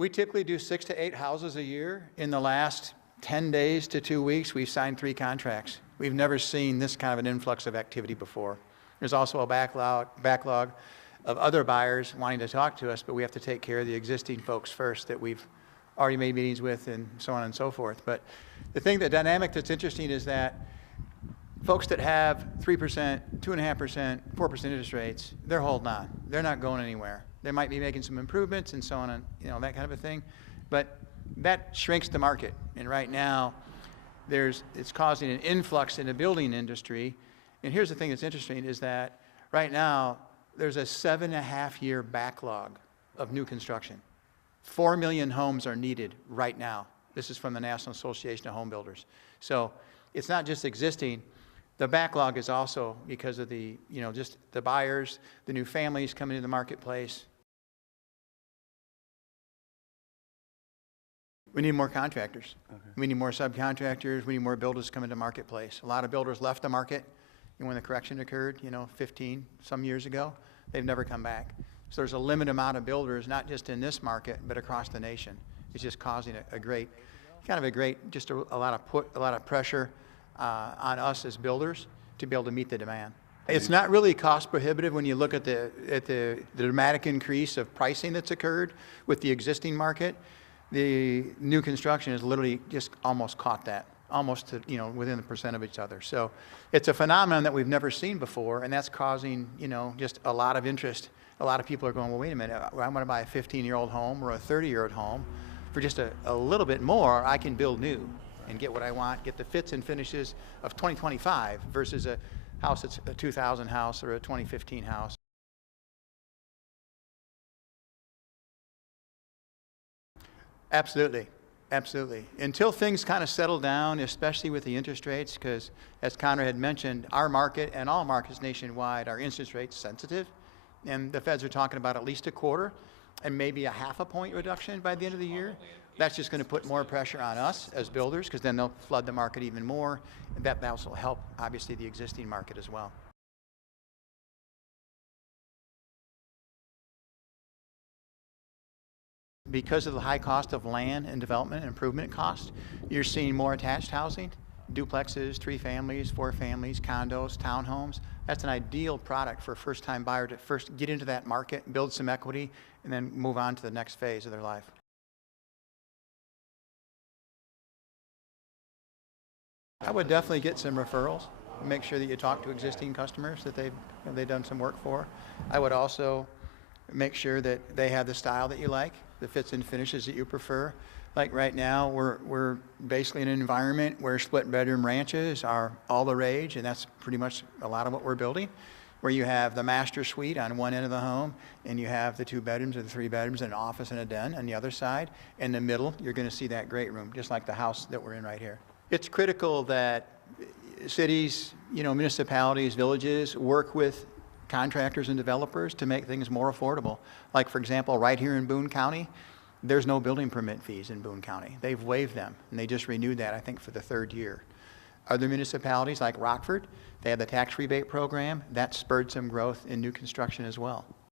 We typically do 6 to 8 houses a year. In the last 10 days to 2 weeks, we've signed 3 contracts. We've never seen this kind of an influx of activity before. There's also a backlog of other buyers wanting to talk to us, but we have to take care of the existing folks first that we've already made meetings with and so on and so forth. But the dynamic that's interesting is that folks that have 3%, 2.5%, 4% interest rates, they're holding on. They're not going anywhere. They might be making some improvements and so on and that kind of a thing, but that shrinks the market. And right now, it's causing an influx in the building industry. And here's the thing that's interesting is that right now, there's a 7.5-year backlog of new construction. 4 million homes are needed right now. This is from the National Association of Home Builders. So it's not just existing. The backlog is also because of just the buyers, the new families coming into the marketplace. We need more contractors. Okay. We need more subcontractors. We need more builders coming to the marketplace. A lot of builders left the market when the correction occurred, 15 some years ago. They've never come back. So there's a limited amount of builders, not just in this market, but across the nation. It's just causing just a lot of pressure on us as builders to be able to meet the demand. It's not really cost prohibitive when you look at the dramatic increase of pricing that's occurred with the existing market. The new construction has literally just almost caught that, almost to, within the percent of each other. So it's a phenomenon that we've never seen before, and that's causing, just a lot of interest. A lot of people are going, well, wait a minute, I'm going to buy a 15-year-old home or a 30-year-old home. For just a little bit more, I can build new and get what I want, get the fits and finishes of 2025 versus a house that's a 2000 house or a 2015 house. Absolutely. Absolutely. Until things kind of settle down, especially with the interest rates, because as Connor had mentioned, our market and all markets nationwide are interest rate sensitive. And the feds are talking about at least a quarter and maybe a 0.5 point reduction by the end of the year. That's just going to put more pressure on us as builders because then they'll flood the market even more. And that also help, obviously, the existing market as well. Because of the high cost of land and development and improvement cost, you're seeing more attached housing, duplexes, 3 families, 4 families, condos, townhomes. That's an ideal product for a first-time buyer to first get into that market, build some equity, and then move on to the next phase of their life. I would definitely get some referrals. Make sure that you talk to existing customers that they've done some work for. I would also make sure that they have the style that you like, the fits and finishes that you prefer. Like right now, we're basically in an environment where split bedroom ranches are all the rage, and that's pretty much a lot of what we're building, where you have the master suite on one end of the home, and you have the 2 bedrooms or the 3 bedrooms and an office and a den on the other side. In the middle, you're going to see that great room, just like the house that we're in right here. It's critical that cities, municipalities, villages work with contractors and developers to make things more affordable. Like, for example, right here in Boone County, there's no building permit fees in Boone County. They've waived them, and they just renewed that, I think, for the 3rd year. Other municipalities like Rockford, they have the tax rebate program. That spurred some growth in new construction as well.